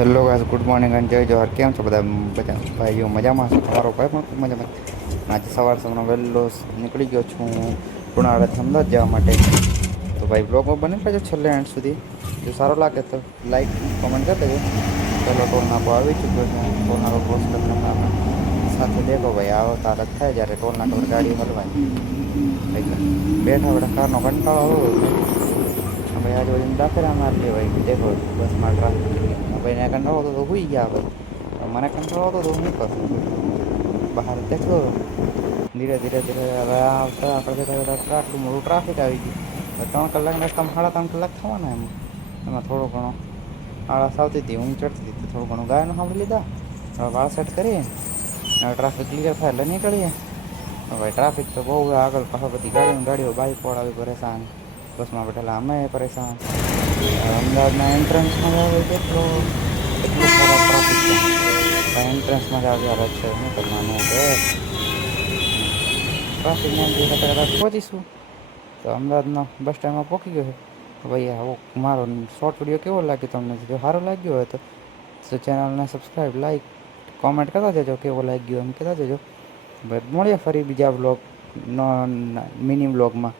Hello guys, good morning અને જય જોહાર. કેમ છો બધા બધા ભાઈઓ? મજામાં છો? તમારો ભાઈ પણ ખૂબ મજામાં. આજે સવારનો વહેલો નીકળી ગયો છું લુણાવાડાથી અમદાવાદ જવા માટે. તો ભાઈ બ્લોગમાં બને રહેજો છેલ્લે એન્ડ સુધી. જો સારો લાગે તો લાઈક કોમેન્ટ કરી દેજો. પહેલો ટોલ નાકો આવી ચૂક્યો છે. ટોલ નાકો ક્રોસ કરીને અમે સાથે દેખો ભાઈ આવતા થાય જ્યારે ટોલ નાકા પર ગાડીઓ હલવાય. એટલે બેઠા બેઠા કારનો કંટાળો આવતો હતો. મેં કીધું ભાઈ આજુબાજુ દાખલા મારી લે ભાઈ. દેખો બસમાં ટ્રાફિક કેટલી. ભાઈને કંટાળો આવતો તો સુઈ ગયા ભાઈ. મને કંટાળો આવતો તો હું કરું બહાર દેખતો હતો. ધીરે ધીરે ધીરે હવે આવતા આગળ જતા જતા આટલું મોટું ટ્રાફિક આવી ગયું. 3 કલાકના રસ્તામાં 3.5 કલાક થવાના એમાં થોડો ઘણો આળસ આવતી હતી, ઊંઘ ચડતી હતી. તો થોડું ઘણું ગાયનું સાંભળી લીધા. હવે વાળ સેટ કરીએ હવે ટ્રાફિક ક્લિયર થાય એટલે નીકળીએ. ભાઈ ટ્રાફિક તો બહુ આગળ પાછળ બધી ગાડીઓ બાઇકવાળા આવી પરેશાન, બસમાં બેઠેલા અમે પરેશાન. અમદાવાદના એન્ટ્રન્સમાં જ આવે એટલું ખરાબ ટ્રાફિક છે. એન્ટ્રન્સમાં જ આવ્યા છે. શું કરવાનું હવે? ટ્રાફિકને એમ દિવસે કદાચ પહોંચીશું તો અમદાવાદના બસ સ્ટેન્ડમાં પહોંચી ગયો છે. ભાઈ આવો મારો શોર્ટ વિડીયો કેવો લાગ્યો તમને? જો સારો લાગ્યો હોય તો ચેનલને સબસ્ક્રાઈબ, લાઈક, કોમેન્ટ કરતા જજો. કેવો લાગ્યો એમ કહેતા જજો. ભાઈ મળીએ ફરી બીજા બ્લોગ મિની બ્લોગમાં.